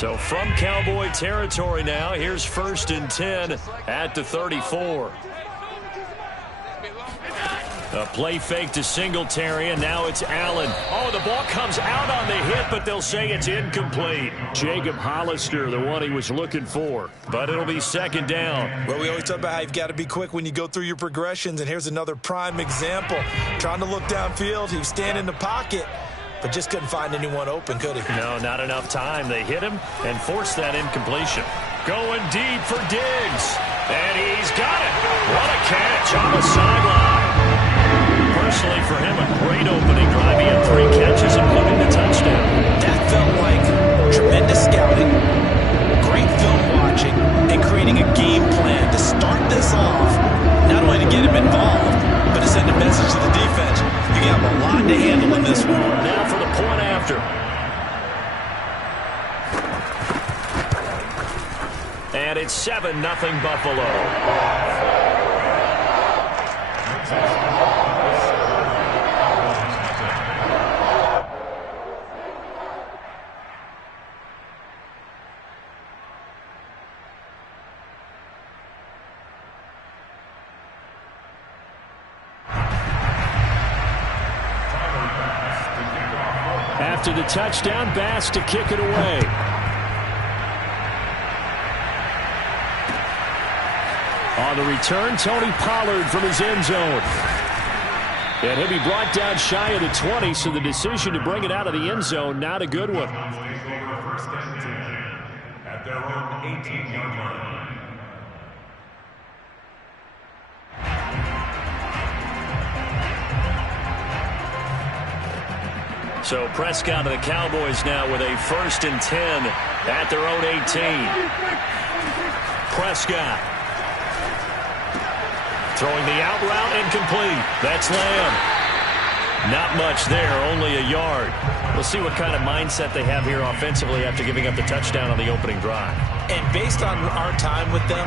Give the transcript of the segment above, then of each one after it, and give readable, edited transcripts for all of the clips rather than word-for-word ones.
So from Cowboy territory now, here's 1st and 10 at the 34. A play fake to Singletary, and now it's Allen. Oh, the ball comes out on the hit, but they'll say it's incomplete. Jacob Hollister, the one he was looking for. But it'll be 2nd down. Well, we always talk about how you've got to be quick when you go through your progressions, and here's another prime example. Trying to look downfield, he was standing in the pocket, but just couldn't find anyone open, could he? No, not enough time. They hit him and forced that incompletion. Going deep for Diggs. And he's got it. What a catch on the sideline. Personally, for him, a great opening drive. He had 3 catches, including the touchdown. That felt like tremendous scouting, great film watching, and creating a game plan to start this off, not only to get him involved, but to send a message to the defense. You got a lot to handle in this one. Now for the point after. And it's 7-0 Buffalo. After the touchdown, Bass to kick it away. On the return, Tony Pollard from his end zone. And he'll be brought down shy of the 20, so the decision to bring it out of the end zone, not a good one. At their own 18-yard line. So Prescott of the Cowboys now with a 1st and 10 at their own 18. Prescott throwing the out route incomplete. That's Lamb. Not much there, only a yard. We'll see what kind of mindset they have here offensively after giving up the touchdown on the opening drive. And based on our time with them,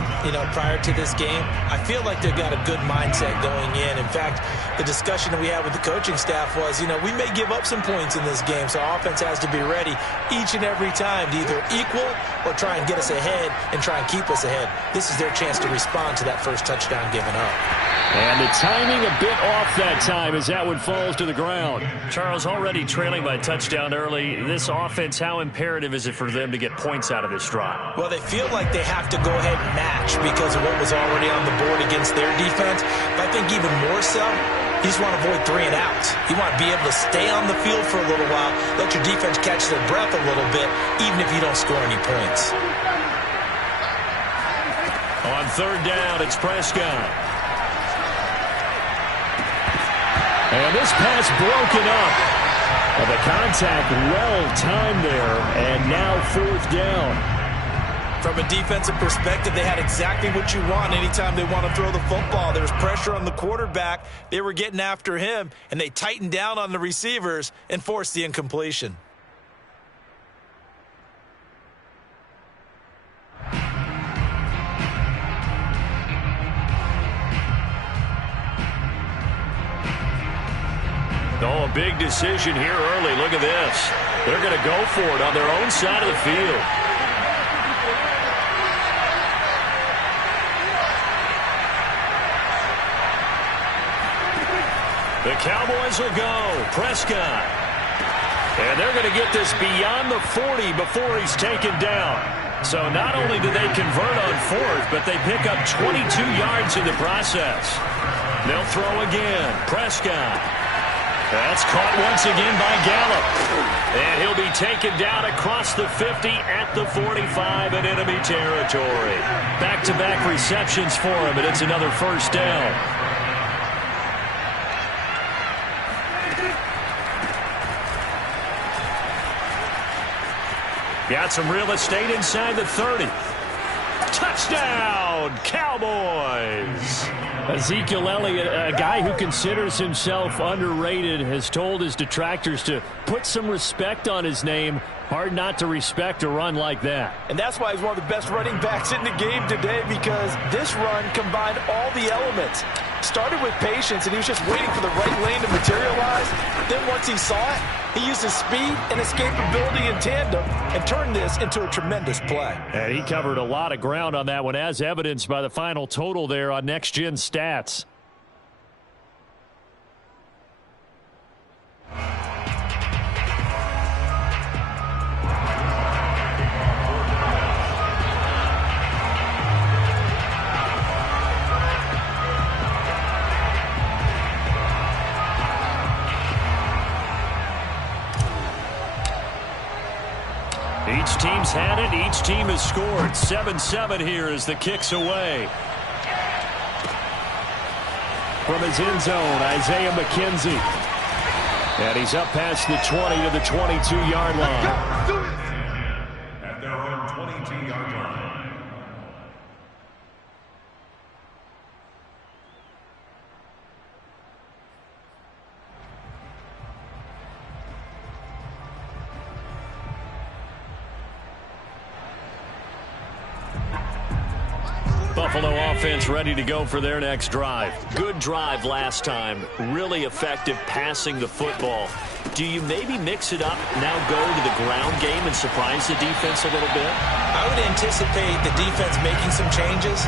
prior to this game, I feel like they've got a good mindset going in. In fact, the discussion that we had with the coaching staff was, we may give up some points in this game, so our offense has to be ready each and every time to either equal or try and get us ahead and try and keep us ahead. This is their chance to respond to that first touchdown given up. And the timing a bit off that time as that one falls to the ground. Charles, already trailing by touchdown early. This offense, how imperative is it for them to get points out of this drive? Well, they feel like they have to go ahead and match because of what was already on the board against their defense. But I think even more so, you just want to avoid 3 and outs. You want to be able to stay on the field for a little while, let your defense catch their breath a little bit, even if you don't score any points. On 3rd down, it's Prescott. And this pass broken up. Well, the contact well-timed there, and now 4th down. From a defensive perspective, they had exactly what you want anytime they want to throw the football. There was pressure on the quarterback. They were getting after him, and they tightened down on the receivers and forced the incompletion. Oh, a big decision here early. Look at this. They're going to go for it on their own side of the field. The Cowboys will go. Prescott. And they're going to get this beyond the 40 before he's taken down. So not only do they convert on 4th, but they pick up 22 yards in the process. They'll throw again. Prescott. That's caught once again by Gallup. And he'll be taken down across the 50 at the 45 in enemy territory. Back-to-back receptions for him, and it's another 1st down. Got some real estate inside the 30. Touchdown, Cowboys! Ezekiel Elliott, a guy who considers himself underrated, has told his detractors to put some respect on his name. Hard not to respect a run like that. And that's why he's one of the best running backs in the game today, because this run combined all the elements. Started with patience, and he was just waiting for the right lane to materialize. Then once he saw it, He used his speed and escapability in tandem and turned this into a tremendous play. And he covered a lot of ground on that one, as evidenced by the final total there on Next Gen Stats. Each team's had it. Each team has scored. 7-7 here as the kick's away. From his end zone, Isaiah McKenzie. And he's up past the 20 to the 22-yard line. At their own 22-yard line. Buffalo offense ready to go for their next drive. Good drive last time. Really effective passing the football. Do you maybe mix it up, now go to the ground game and surprise the defense a little bit? I would anticipate the defense making some changes,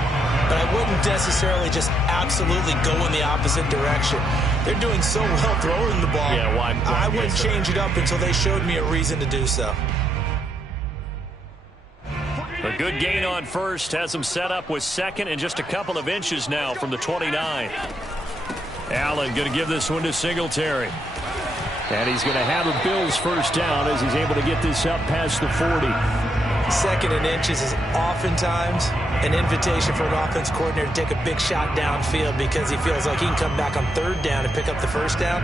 but I wouldn't necessarily just absolutely go in the opposite direction. They're doing so well throwing the ball. Yeah, why I wouldn't change it up until they showed me a reason to do so. A good gain on first has him set up with second and just a couple of inches now from the 29. Allen going to give this one to Singletary. And he's going to have a Bills first down as he's able to get this up past the 40. Second and inches is oftentimes an invitation for an offense coordinator to take a big shot downfield because he feels like he can come back on third down and pick up the first down.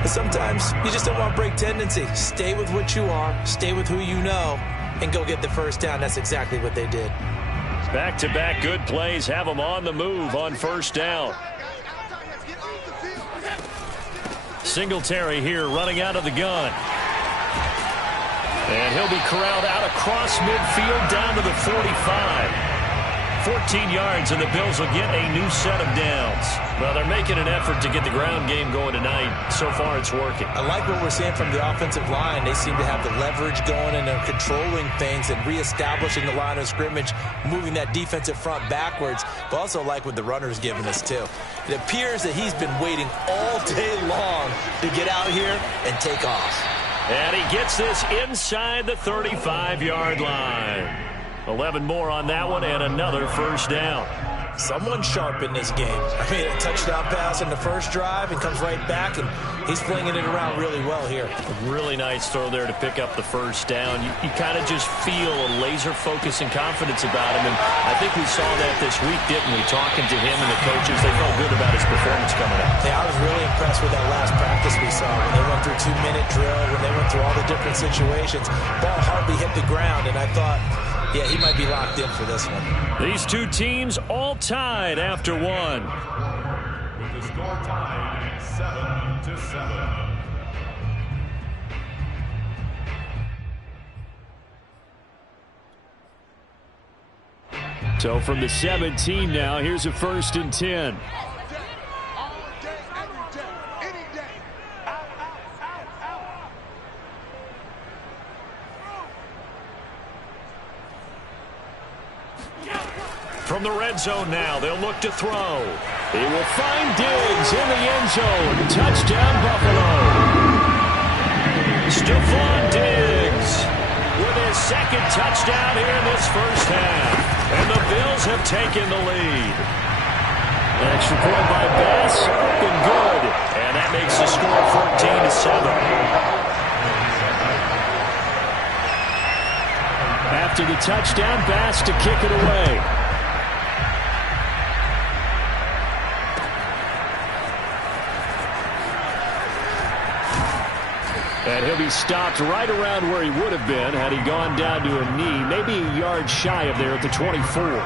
But sometimes you just don't want to break tendency. Stay with what you are, stay with who you know, and go get the first down. That's exactly what they did. Back-to-back good plays have them on the move on first down. Singletary here running out of the gun. And he'll be corralled out across midfield down to the 45. 14 yards, and the Bills will get a new set of downs. Well, they're making an effort to get the ground game going tonight. So far, it's working. I like what we're seeing from the offensive line. They seem to have the leverage going, and they're controlling things and reestablishing the line of scrimmage, moving that defensive front backwards. But also like what the runner's giving us, too. It appears that he's been waiting all day long to get out here and take off. And he gets this inside the 35-yard line. 11 more on that one and another first down. Someone sharp in this game. I mean, a touchdown pass in the first drive and comes right back, and he's flinging it around really well here. A really nice throw there to pick up the first down. You kind of just feel a laser focus and confidence about him, and I think we saw that this week, didn't we? Talking to him and the coaches, they felt good about his performance coming up. Yeah, I was really impressed with that last practice we saw when they went through 2-minute drill, when they went through all the different situations. Ball hardly hit the ground, and I thought, yeah, he might be locked in for this one. These two teams all tied after one. With the score tied 7-7. So from the 17 now, here's a 1st and 10. From the red zone now, they'll look to throw. He will find Diggs in the end zone. Touchdown, Buffalo. Stephon Diggs with his second touchdown here in this first half. And the Bills have taken the lead. An extra point by Bass, and good. And that makes the score 14-7. After the touchdown, Bass to kick it away. And he'll be stopped right around where he would have been had he gone down to a knee, maybe a yard shy of there at the 24.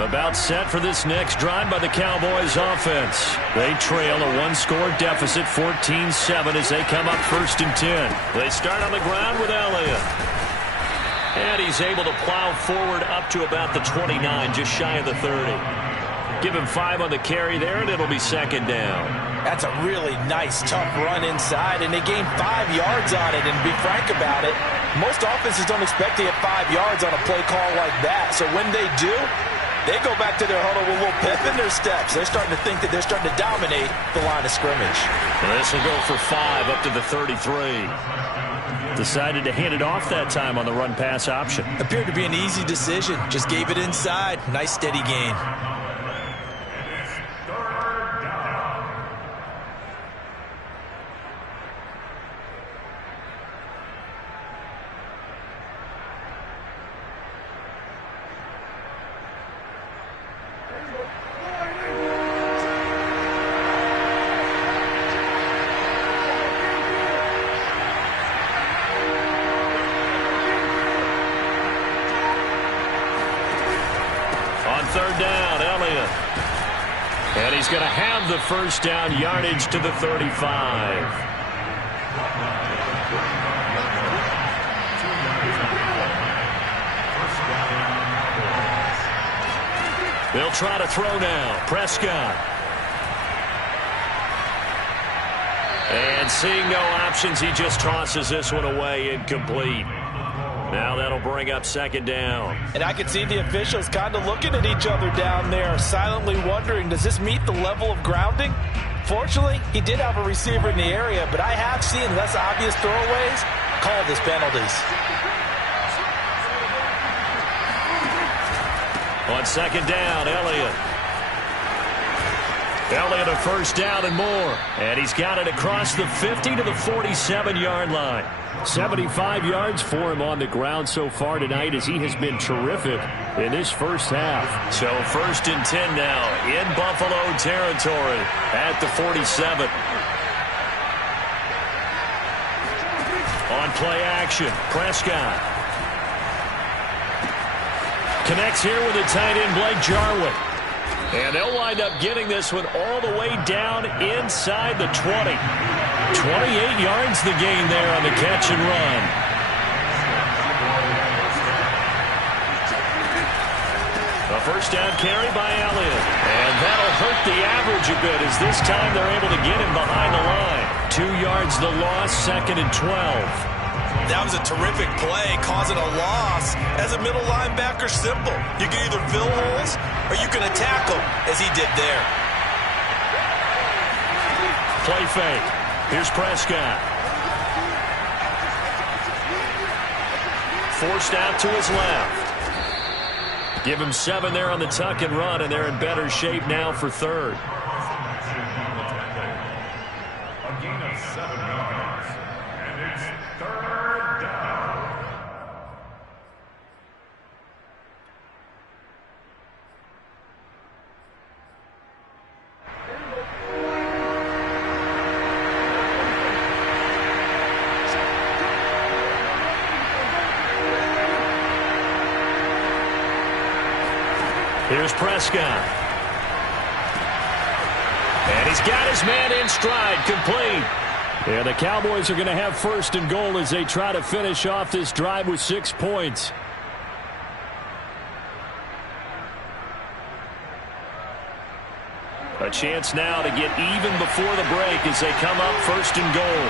A About set for this next drive by the Cowboys offense. They trail a one-score deficit, 14-7, as they come up 1st and 10. They start on the ground with Elliott. And he's able to plow forward up to about the 29, just shy of the 30. Give him 5 on the carry there, and it'll be 2nd down. That's a really nice, tough run inside, and they gained 5 yards on it. And to be frank about it, most offenses don't expect to get 5 yards on a play call like that. So when they do, they go back to their huddle with a little pep in their steps. They're starting to think that they're starting to dominate the line of scrimmage. Well, this will go for 5 up to the 33. Decided to hand it off that time on the run-pass option. Appeared to be an easy decision. Just gave it inside. Nice, steady gain. He's going to have the 1st down, yardage to the 35. They'll try to throw now. Prescott. And seeing no options, he just tosses this one away, incomplete. Now that'll bring up 2nd down. And I can see the officials kind of looking at each other down there, silently wondering, does this meet the level of grounding? Fortunately, he did have a receiver in the area, but I have seen less obvious throwaways called as penalties. On 2nd down, Elliott. Elliott a 1st down and more. And he's got it across the 50 to the 47-yard line. 75 yards for him on the ground so far tonight, as he has been terrific in this 1st half. So 1st and 10 now in Buffalo territory at the 47. On play action, Prescott connects here with the tight end Blake Jarwin. And they'll wind up getting this one all the way down inside the 20. 28 yards the gain there on the catch and run. A 1st down carry by Elliott. And that'll hurt the average a bit, as this time they're able to get him behind the line. 2 yards the loss, 2nd and 12. That was a terrific play, causing a loss. As a middle linebacker, simple. You can either fill holes or you can attack them, as he did there. Play fake. Here's Prescott. Forced out to his left. Give him 7 there on the tuck and run, and they're in better shape now for 3rd. A gain of 7 yards. And it's 3rd down. Here's Prescott. And he's got his man in stride, complete. And the Cowboys are going to have 1st and goal as they try to finish off this drive with 6 points. A chance now to get even before the break as they come up 1st and goal.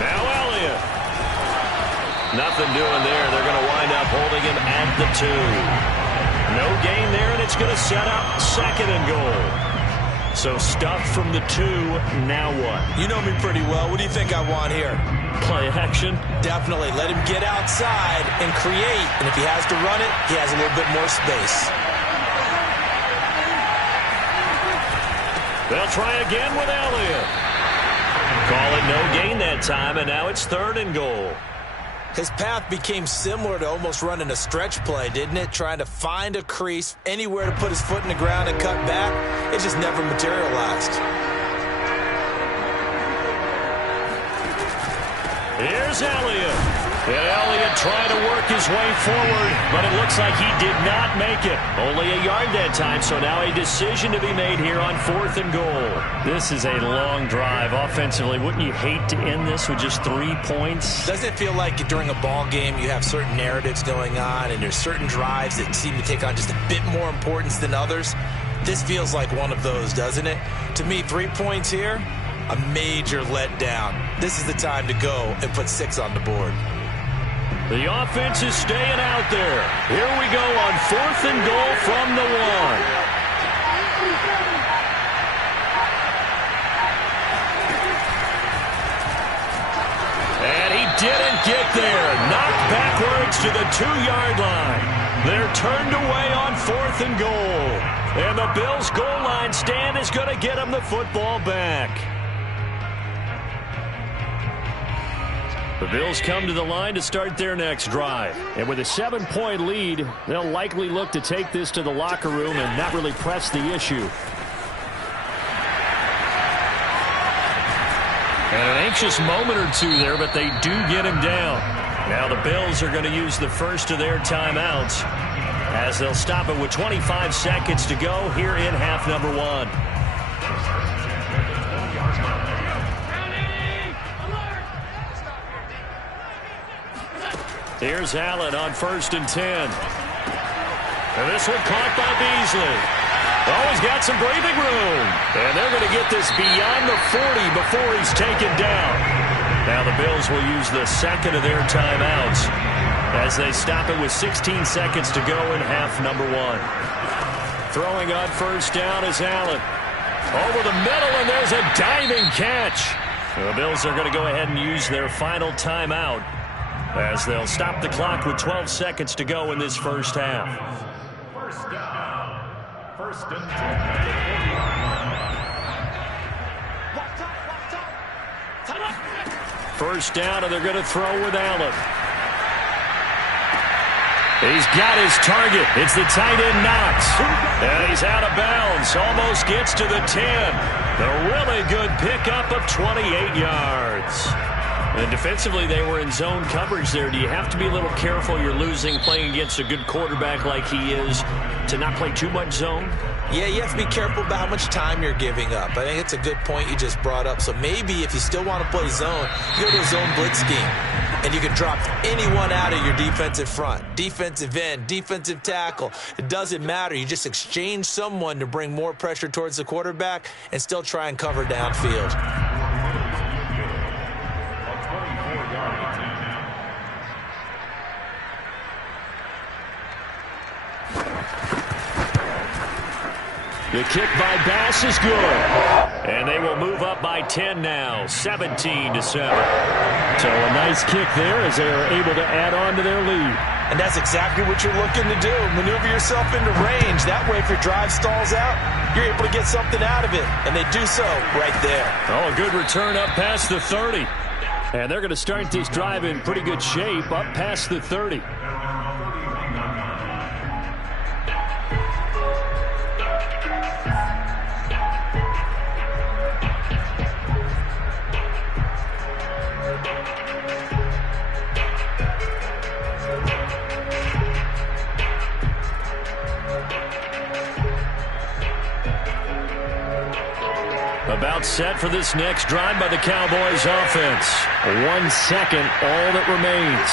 Now Elliott. Nothing doing there. They're going to wind up holding him at the 2. No gain there, and it's going to set up 2nd and goal. So stuffed from the 2. Now what? You know me pretty well. What do you think I want here? Play action? Definitely. Let him get outside and create. And if he has to run it, he has a little bit more space. They'll try again with Elliott. Call it no gain that time, and now it's 3rd and goal. His path became similar to almost running a stretch play, didn't it? Trying to find a crease, anywhere to put his foot in the ground and cut back. It just never materialized. Here's Elliott. And Elliott trying to work his way forward, but it looks like he did not make it. Only a yard that time, so now a decision to be made here on 4th and goal. This is a long drive offensively. Wouldn't you hate to end this with just 3 points? Doesn't it feel like during a ball game you have certain narratives going on and there's certain drives that seem to take on just a bit more importance than others? This feels like one of those, doesn't it? To me, 3 points here, a major letdown. This is the time to go and put 6 on the board. The offense is staying out there. Here we go on 4th and goal from the 1. And he didn't get there. Knocked backwards to the 2-yard line. They're turned away on 4th and goal. And the Bills' goal line stand is going to get them the football back. The Bills come to the line to start their next drive. And with a 7-point lead, they'll likely look to take this to the locker room and not really press the issue. And an anxious moment or two there, but they do get him down. Now the Bills are going to use the first of their timeouts as they'll stop it with 25 seconds to go here in half number 1. Here's Allen on 1st and 10. And this one caught by Beasley. Oh, he's got some breathing room. And they're going to get this beyond the 40 before he's taken down. Now the Bills will use the second of their timeouts as they stop it with 16 seconds to go in half number 1. Throwing on 1st down is Allen. Over the middle, and there's a diving catch. The Bills are going to go ahead and use their final timeout as they'll stop the clock with 12 seconds to go in this first half. 1st down. 1st and 10. First down, and they're going to throw with Allen. He's got his target. It's the tight end Knox. And he's out of bounds. Almost gets to the 10. The really good pickup of 28 yards. And defensively, they were in zone coverage there. Do you have to be a little careful? You're losing playing against a good quarterback like he is to not play too much zone? Yeah, you have to be careful about how much time you're giving up. I think it's a good point you just brought up. So maybe if you still want to play zone, you go to a zone blitz scheme. And you can drop anyone out of your defensive front. Defensive end, defensive tackle. It doesn't matter. You just exchange someone to bring more pressure towards the quarterback and still try and cover downfield. The kick by Bass is good. And they will move up by 10 now, 17-7. So a nice kick there as they are able to add on to their lead. And that's exactly what you're looking to do. Maneuver yourself into range. That way, if your drive stalls out, you're able to get something out of it. And they do so right there. Oh, a good return up past the 30. And they're going to start this drive in pretty good shape up past the 30. About set for this next drive by the Cowboys offense. 1 second, all that remains.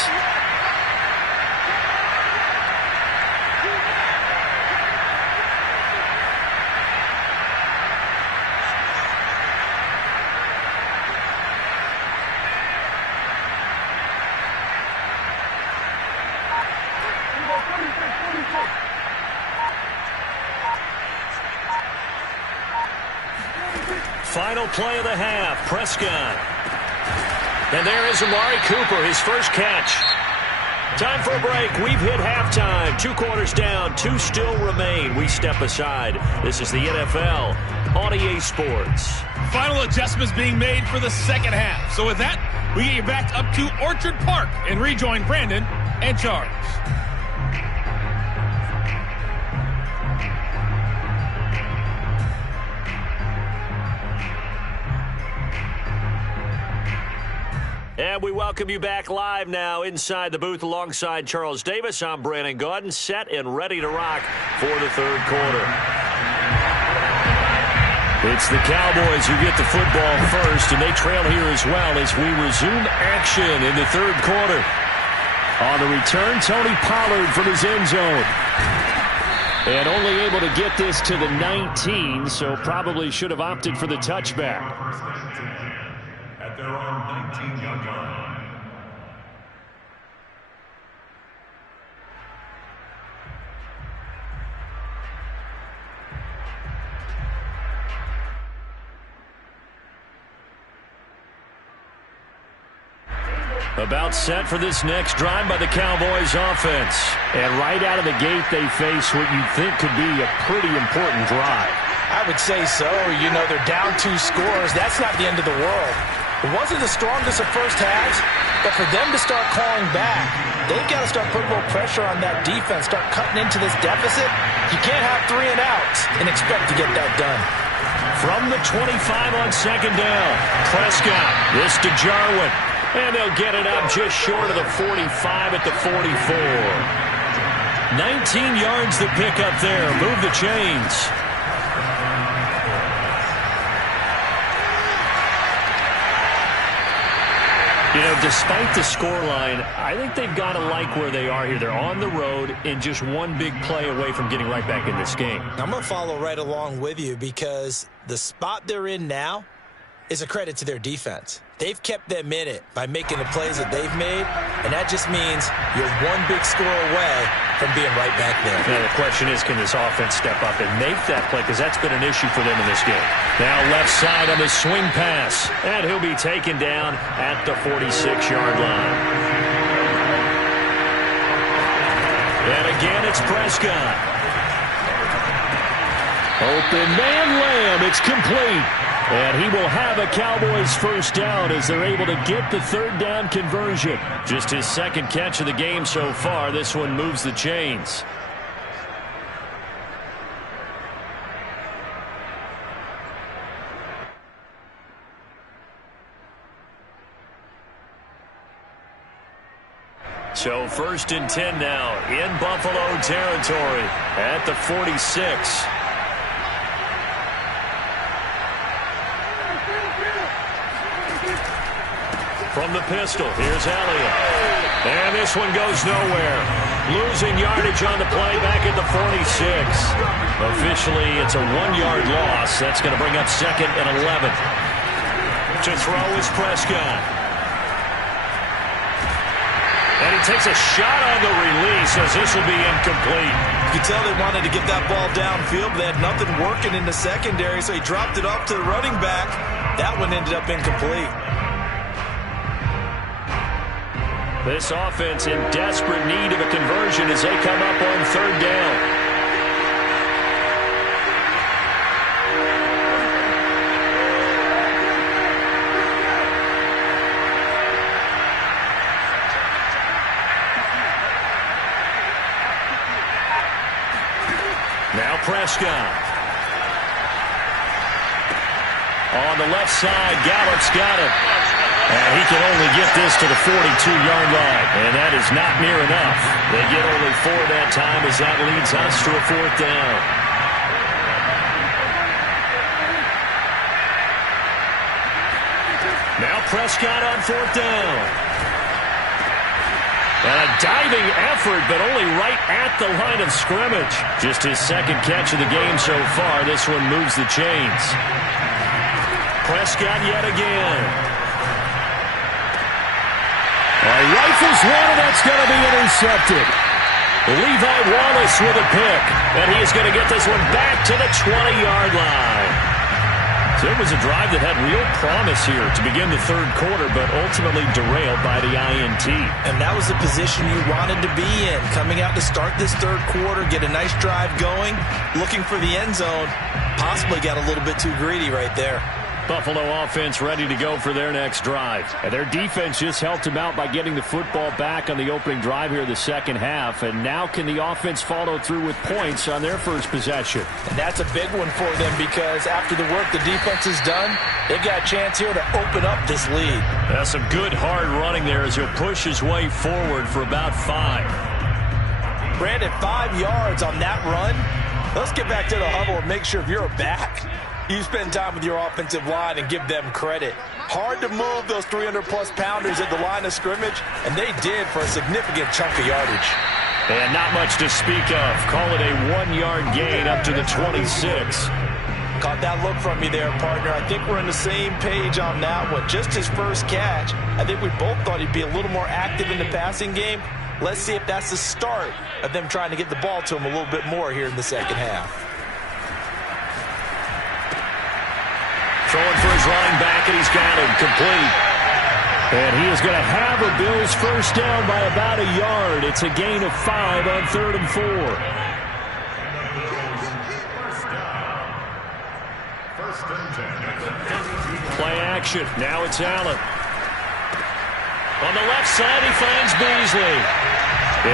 Final play of the half, Prescott. And there is Amari Cooper, his first catch. Time for a break. We've hit halftime. 2 quarters down, 2 still remain. We step aside. This is the NFL on EA Sports. Final adjustments being made for the second half. So with that, we get you back up to Orchard Park and rejoin Brandon and Charles. And we welcome you back live now inside the booth alongside Charles Davis. I'm Brandon Gaudin, set and ready to rock for the third quarter. It's the Cowboys who get the football first, and they trail here as well as we resume action in the third quarter. On the return, Tony Pollard from his end zone. And only able to get this to the 19, so probably should have opted for the touchback. At their own 19-yard line. About set for this next drive by the Cowboys offense. And right out of the gate, they face what you think could be a pretty important drive. I would say so. You know, they're down 2 scores. That's not the end of the world. It wasn't the strongest of first halves, but for them to start clawing back, they've got to start putting more pressure on that defense, start cutting into this deficit. You can't have 3 and outs and expect to get that done. From the 25 on second down, Prescott, this to Jarwin. And they'll get it up just short of the 45 at the 44. 19 yards to pick up there. Move the chains. You know, despite the scoreline, I think they've got to like where they are here. They're on the road and just one big play away from getting right back in this game. I'm going to follow right along with you because the spot they're in now is a credit to their defense. They've kept them in it by making the plays that they've made, and that just means you're one big score away from being right back there. Now, the question is, can this offense step up and make that play? Because that's been an issue for them in this game. Now left side on the swing pass, and he'll be taken down at the 46-yard line. And again, it's Prescott. Open man, Lamb. It's complete. And he will have a Cowboys first down as they're able to get the third down conversion. Just his second catch of the game so far. This one moves the chains. So 1st and 10 now in Buffalo territory at the 46. From the pistol, here's Elliott. And this one goes nowhere. Losing yardage on the play back at the 46. Officially, it's a 1-yard loss. That's going to bring up 2nd and 11. To throw is Prescott. And he takes a shot on the release as this will be incomplete. You can tell they wanted to get that ball downfield, but they had nothing working in the secondary, so he dropped it off to the running back. That one ended up incomplete. This offense in desperate need of a conversion as they come up on third down. Now Prescott. On the left side, Gallup's got it. And he can only get this to the 42-yard line. And that is not near enough. They get only 4 that time as that leads us to a 4th down. Now Prescott on 4th down. And a diving effort, but only right at the line of scrimmage. Just his second catch of the game so far. This one moves the chains. Prescott yet again. Rifles one, and that's going to be intercepted. Levi Wallace with a pick, and he is going to get this one back to the 20-yard line. So it was a drive that had real promise here to begin the third quarter, but ultimately derailed by the INT. And that was the position you wanted to be in, coming out to start this third quarter, get a nice drive going, looking for the end zone. Possibly got a little bit too greedy right there. Buffalo offense ready to go for their next drive. And their defense just helped them out by getting the football back on the opening drive here in the second half. And now can the offense follow through with points on their first possession? And that's a big one for them because after the work the defense has done, they've got a chance here to open up this lead. That's some good hard running there as he'll push his way forward for about 5. Brandon, 5 yards on that run. Let's get back to the huddle and make sure if you're a back, you spend time with your offensive line and give them credit. Hard to move those 300-plus pounders at the line of scrimmage, and they did for a significant chunk of yardage. And not much to speak of. Call it a 1-yard gain up to the 26. Caught that look from me there, partner. I think we're on the same page on that one. Just his first catch. I think we both thought he'd be a little more active in the passing game. Let's see if that's the start of them trying to get the ball to him a little bit more here in the second half. Throwing for his running back, and he's got him complete. And he is going to have a Bills first down by about a yard. It's a gain of 5 on 3rd and 4. Play action. Now it's Allen. On the left side, he finds Beasley.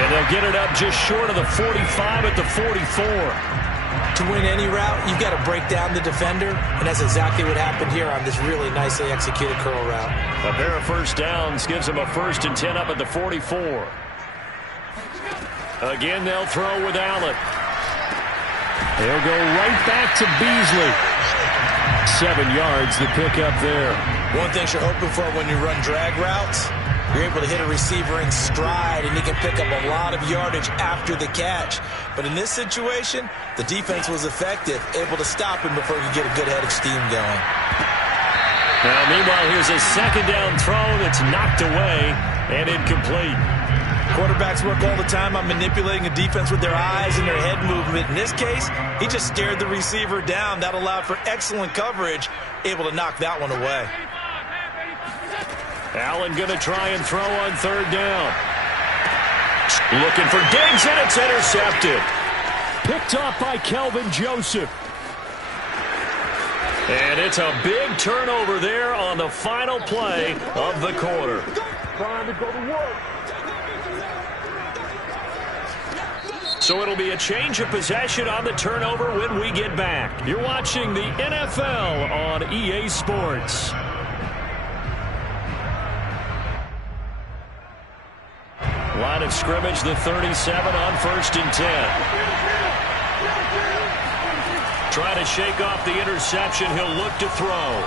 And they'll get it up just short of the 45 at the 44. To win any route, you've got to break down the defender, and that's exactly what happened here on this really nicely executed curl route. A pair of first downs gives them a 1st and 10 up at the 44. Again, they'll throw with Allen. They'll go right back to Beasley. 7 yards the pick up there. One thing you're hoping for when you run drag routes, you're able to hit a receiver in stride, and he can pick up a lot of yardage after the catch. But in this situation, the defense was effective, able to stop him before he could get a good head of steam going. Now, meanwhile, here's a second down throw that's knocked away and incomplete. Quarterbacks work all the time on manipulating a defense with their eyes and their head movement. In this case, he just stared the receiver down. That allowed for excellent coverage, able to knock that one away. Allen going to try and throw on 3rd down. Looking for Diggs, and it's intercepted. Picked off by Kelvin Joseph. And it's a big turnover there on the final play of the quarter. Trying to go to work. So it'll be a change of possession on the turnover when we get back. You're watching the NFL on EA Sports. Line of scrimmage, the 37 on 1st and 10. Trying to shake off the interception. He'll look to throw.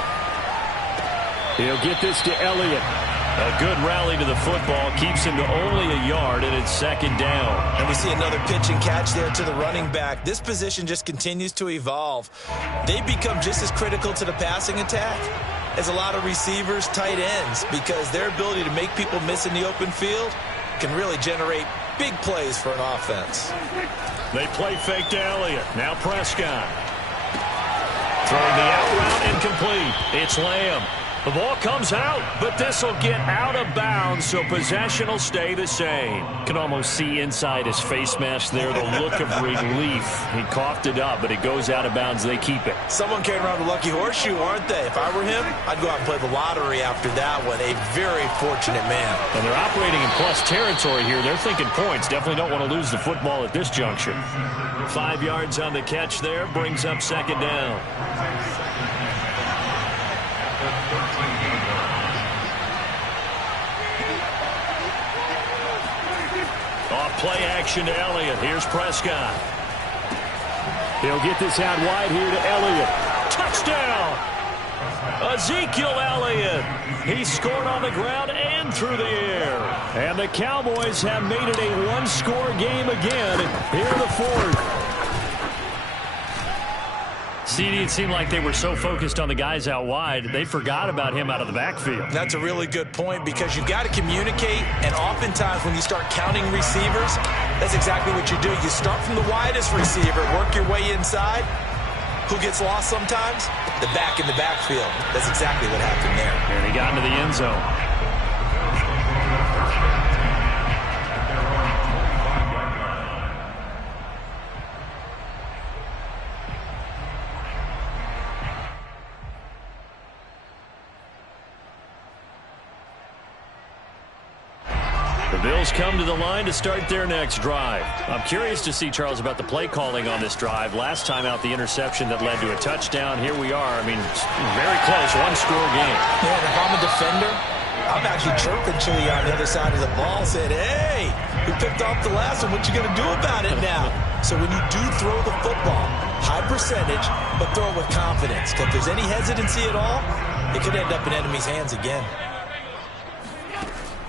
He'll get this to Elliott. A good rally to the football keeps him to only a yard, and it's 2nd down. And we see another pitch and catch there to the running back. This position just continues to evolve. They become just as critical to the passing attack as a lot of receivers, tight ends, because their ability to make people miss in the open field can really generate big plays for an offense. They play fake to Elliott. Now Prescott. Throwing the out route incomplete. It's Lamb. The ball comes out, but this will get out of bounds, so possession will stay the same. Can almost see inside his face mask there the look of relief. He coughed it up, but it goes out of bounds. They keep it. Someone came around the lucky horseshoe, aren't they? If I were him, I'd go out and play the lottery after that one. A very fortunate man. And they're operating in plus territory here. They're thinking points. Definitely don't want to lose the football at this juncture. 5 yards on the catch there. Brings up 2nd down. Off play action to Elliott. Here's Prescott. He'll get this out wide here to Elliott. Touchdown! Ezekiel Elliott. He scored on the ground and through the air. And the Cowboys have made it a one-score game again here in the 4th. CD, it seemed like they were so focused on the guys out wide, they forgot about him out of the backfield. That's a really good point because you've got to communicate, and oftentimes when you start counting receivers, that's exactly what you do. You start from the widest receiver, work your way inside. Who gets lost sometimes? The back in the backfield. That's exactly what happened there. And he got into the end zone. The Bills come to the line to start their next drive. I'm curious to see, Charles, about the play calling on this drive. Last time out, the interception that led to a touchdown. Here we are. I mean, very close, one-score game. Yeah, if I'm a defender, I'm actually chirping Chili on the other side of the ball, saying, hey, we picked off the last one. What you going to do about it now? So when you do throw the football, high percentage, but throw it with confidence. Because if there's any hesitancy at all, it could end up in enemy's hands again.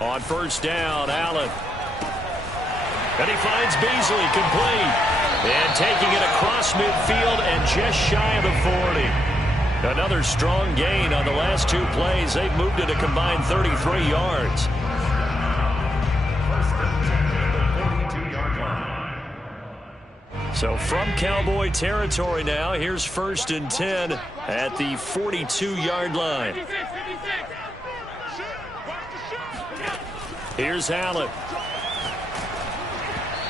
On first down, Allen. And he finds Beasley complete. And taking it across midfield and just shy of the 40. Another strong gain on the last two plays. They've moved it a combined 33 yards. So from Cowboy territory now, here's 1st and 10 at the 42-yard line. Here's Allen.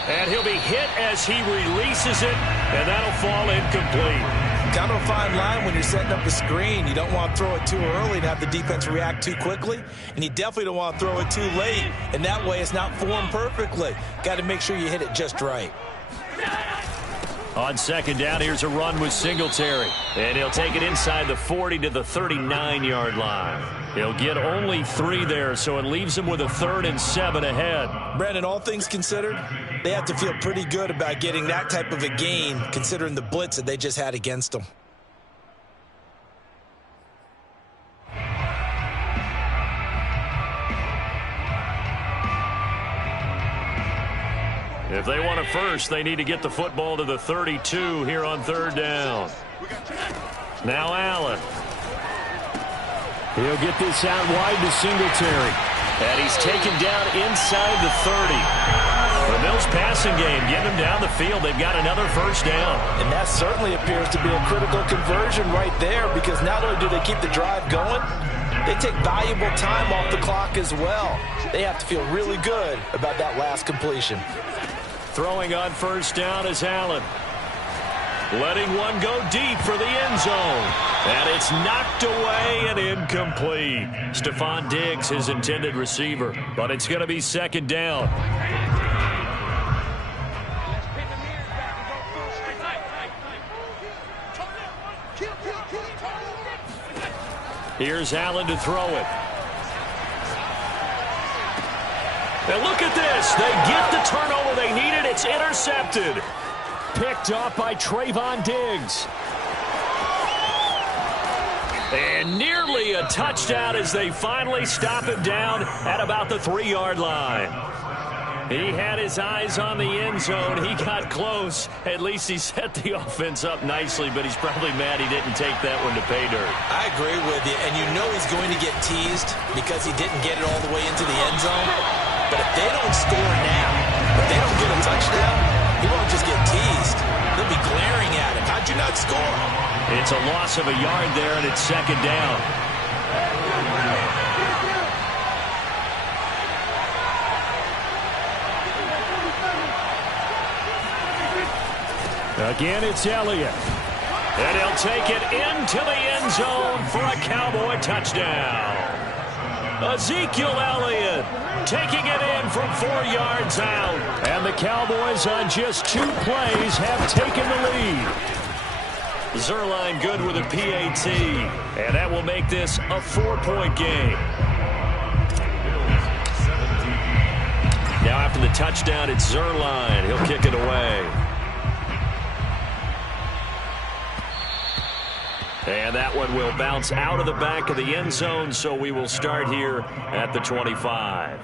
And he'll be hit as he releases it, and that'll fall incomplete. Kind of a fine line when you're setting up a screen. You don't want to throw it too early and have the defense react too quickly, and you definitely don't want to throw it too late, and that way it's not formed perfectly. Got to make sure you hit it just right. On second down, here's a run with Singletary. And he'll take it inside the 40 to the 39-yard line. He'll get only 3 there, so it leaves him with a 3rd and 7 ahead. Brandon, all things considered, they have to feel pretty good about getting that type of a gain, considering the blitz that they just had against them. If they want a first, they need to get the football to the 32 here on 3rd down. Now Allen. He'll get this out wide to Singletary. And he's taken down inside the 30. The Bills passing game, getting them down the field. They've got another first down. And that certainly appears to be a critical conversion right there, because not only do they keep the drive going, they take valuable time off the clock as well. They have to feel really good about that last completion. Throwing on first down is Allen. Letting one go deep for the end zone. And it's knocked away and incomplete. Stephon Diggs, his intended receiver. But it's going to be 2nd down. Here's Allen to throw it. And look at this. They get the turnover they needed. It's intercepted. Picked off by Trayvon Diggs. And nearly a touchdown as they finally stop him down at about the 3-yard line. He had his eyes on the end zone. He got close. At least he set the offense up nicely, but he's probably mad he didn't take that one to pay dirt. I agree with you, and you know he's going to get teased because he didn't get it all the way into the end zone. But if they don't score now, if they don't get a touchdown, he won't just get teased. They'll be glaring at him. How'd you not score? It's a loss of a yard there, and it's 2nd down. Again, it's Elliott. And he'll take it into the end zone for a Cowboy touchdown. Ezekiel Elliott taking it in from 4 yards out. And the Cowboys on just 2 plays have taken the lead. Zerline good with a PAT. And that will make this a 4-point game. Now after the touchdown, it's Zerline. He'll kick it away. And that one will bounce out of the back of the end zone, so we will start here at the 25.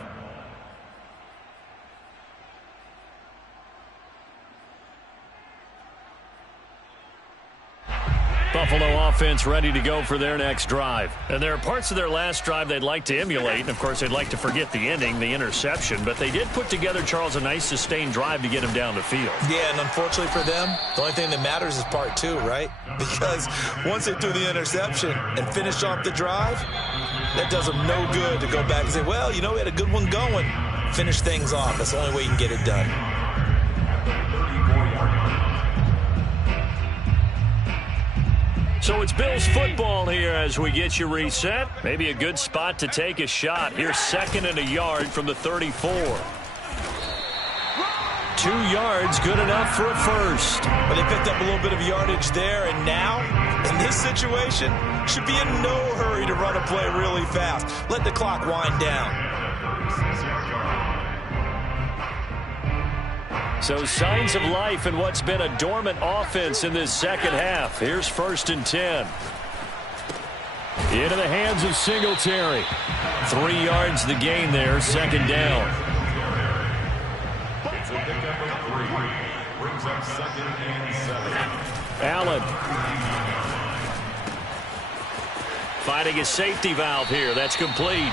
Buffalo offense ready to go for their next drive. And there are parts of their last drive they'd like to emulate. And, of course, they'd like to forget the ending, the interception. But they did put together, Charles, a nice sustained drive to get him down the field. Yeah, and unfortunately for them, the only thing that matters is part 2, right? Because once they threw the interception and finished off the drive, that does them no good to go back and say, well, you know, we had a good one going. Finish things off. That's the only way you can get it done. So it's Bills football here as we get you reset. Maybe a good spot to take a shot. Here's 2nd and a yard from the 34. 2 yards, good enough for a first. But they picked up a little bit of yardage there, and now, in this situation, should be in no hurry to run a play really fast. Let the clock wind down. So signs of life in what's been a dormant offense in this second half. Here's 1st and 10. Into the hands of Singletary. 3 yards the gain there, 2nd down. It's a pickup of 3. Brings up 2nd and 7. Allen. Finding a safety valve here. That's complete.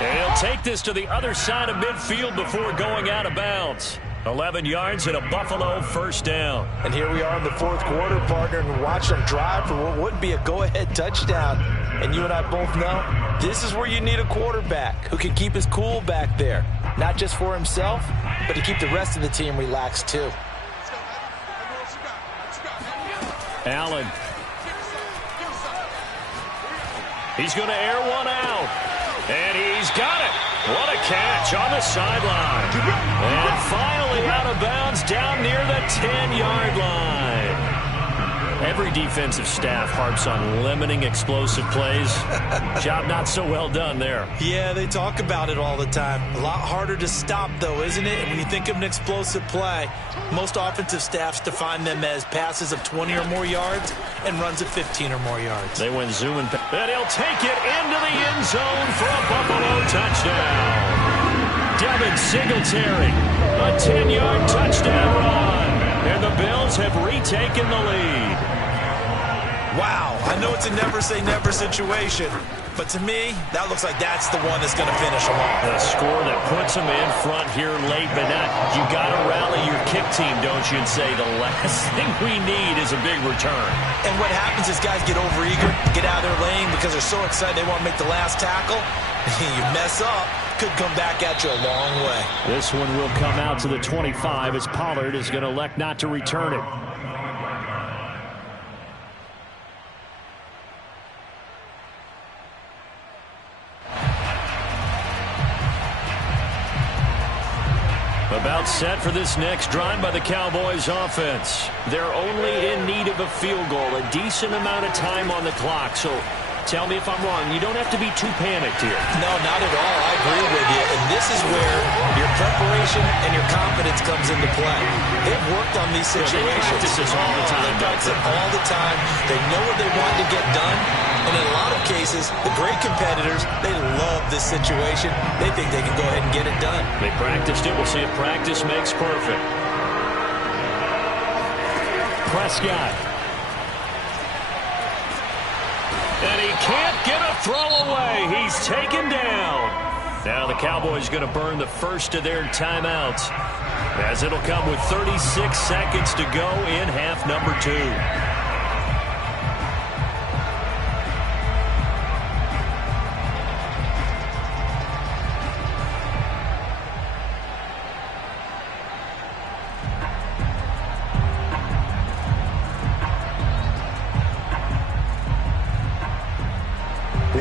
And he'll take this to the other side of midfield before going out of bounds. 11 yards and a Buffalo 1st down. And here we are in the 4th quarter, partner, and watch them drive for what would be a go-ahead touchdown. And you and I both know this is where you need a quarterback who can keep his cool back there. Not just for himself, but to keep the rest of the team relaxed too. Allen. He's going to air one out. And he's got it. What a catch on the sideline. And finally out of bounds down near the 10-yard line. Every defensive staff harps on limiting explosive plays. Job not so well done there. Yeah, they talk about it all the time. A lot harder to stop, though, isn't it? And when you think of an explosive play, most offensive staffs define them as passes of 20 or more yards and runs of 15 or more yards. They went zoom and he'll take it into the end zone for a Buffalo touchdown. Devin Singletary, a 10-yard touchdown run. And the Bills have retaken the lead. Wow, I know it's a never-say-never situation, but to me, that looks like that's the one that's going to finish them off. A score that puts them in front here late, but not. You got to rally your kick team, don't you, and say the last thing we need is a big return. And what happens is guys get overeager, get out of their lane because they're so excited they want to make the last tackle. You mess up, could come back at you a long way. This one will come out to the 25 as Pollard is going to elect not to return it. About set for this next drive by the Cowboys offense. They're only in need of a field goal, a decent amount of time on the clock. So tell me if I'm wrong. You don't have to be too panicked here. No, not at all. I agree with you. And this is where your preparation and your confidence comes into play. They've worked on these situations. They practice this all the time. They practice it all the time. They know what they want to get done. And in a lot of cases, the great competitors, they love this situation. They think they can go ahead and get it done. They practiced it. We'll see if practice makes perfect. Prescott. And he can't get a throw away. He's taken down. Now the Cowboys going to burn the first of their timeouts, as it'll come with 36 seconds to go in half number 2.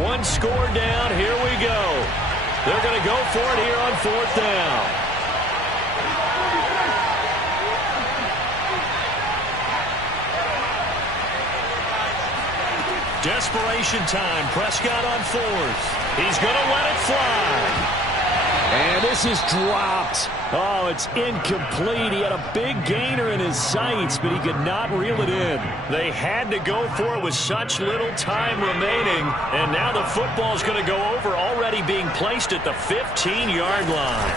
One score down. Here we go. They're going to go for it here on 4th down. Desperation time. Prescott on 4th. He's going to let it fly. And this is dropped. Oh, it's incomplete. He had a big gainer in his sights, but he could not reel it in. They had to go for it with such little time remaining. And now the football's going to go over, already being placed at the 15-yard line.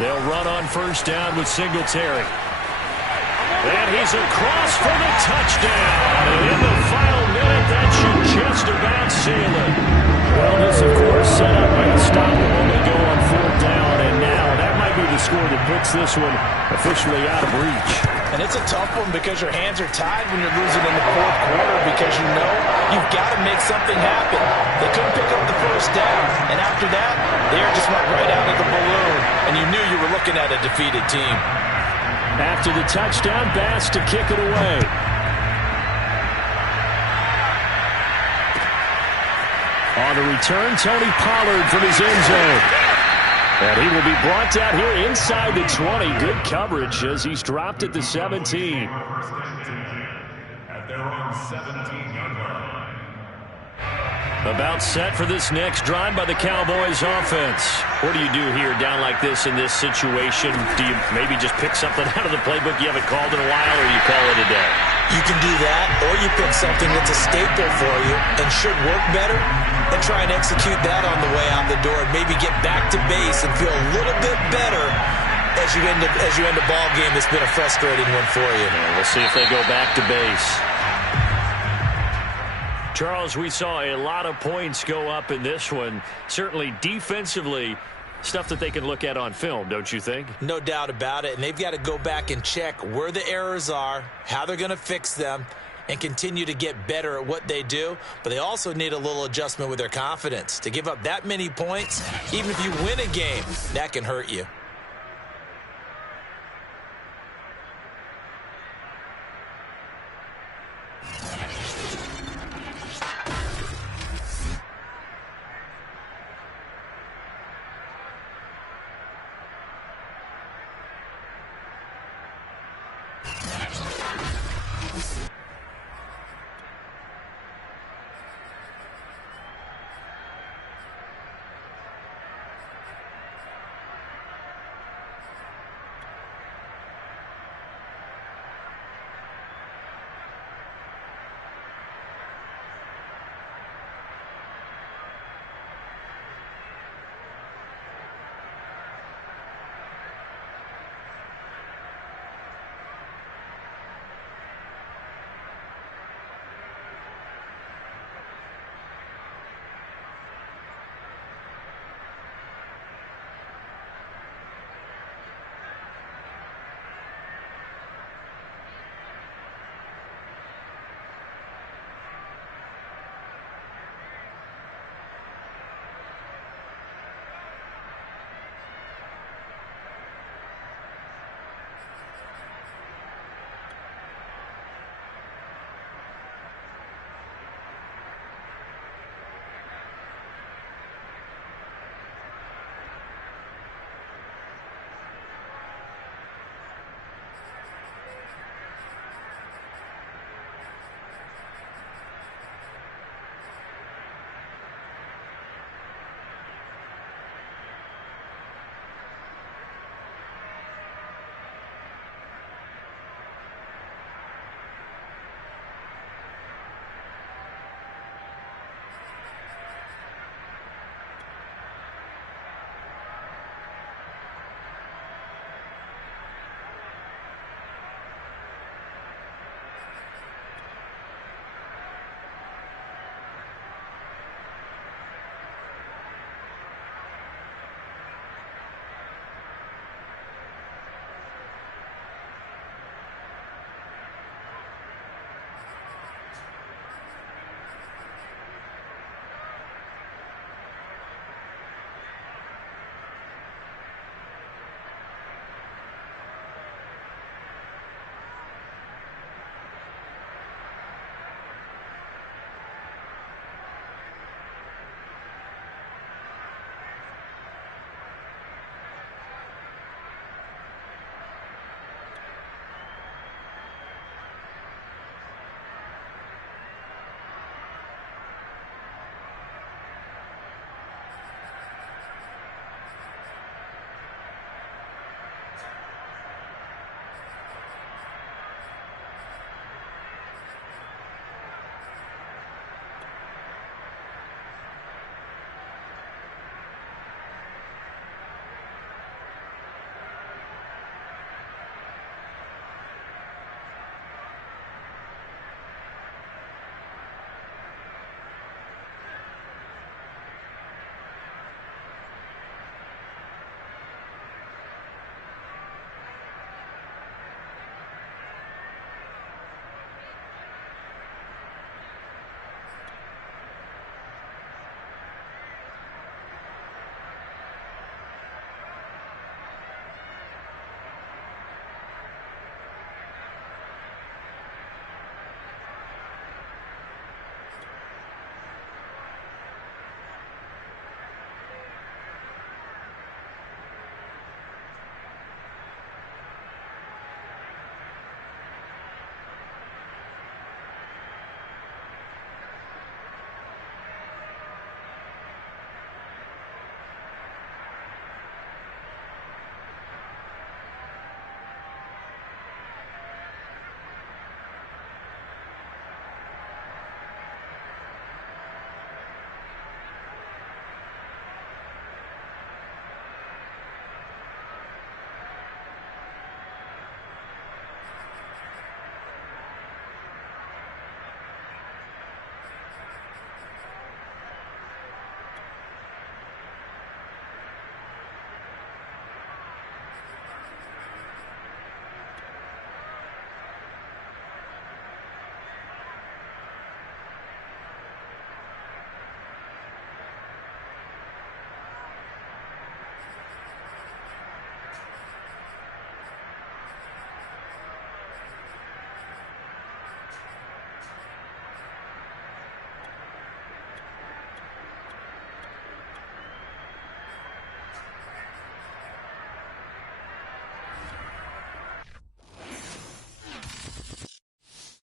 They'll run on 1st down with Singletary. And he's across for the touchdown. And in the final minute, that should just about seal it. Well, this, of course, set up by the stop will only go on 4th down. And now that might be the score that puts this one officially out of reach. And it's a tough one because your hands are tied when you're losing in the 4th quarter because you know you've got to make something happen. They couldn't pick up the 1st down. And after that, the air just went right out of the balloon. And you knew you were looking at a defeated team. After the touchdown, Bass to kick it away. On the return, Tony Pollard from his end zone. And he will be brought down here inside the 20. Good coverage as he's dropped at the 17. At their own 17-yard line. About set for this next drive by the Cowboys offense. What do you do here down like this in this situation? Do you maybe just pick something out of the playbook you haven't called in a while, or you call it a day? You can do that, or you pick something that's a staple for you and should work better, and try and execute that on the way out the door and maybe get back to base and feel a little bit better as you end a ball game that's been a frustrating one for you. Yeah, we'll see if they go back to base. Charles, we saw a lot of points go up in this one. Certainly defensively, stuff that they can look at on film, don't you think? No doubt about it, and they've got to go back and check where the errors are, how they're going to fix them, and continue to get better at what they do. But they also need a little adjustment with their confidence. To give up that many points, even if you win a game, that can hurt you.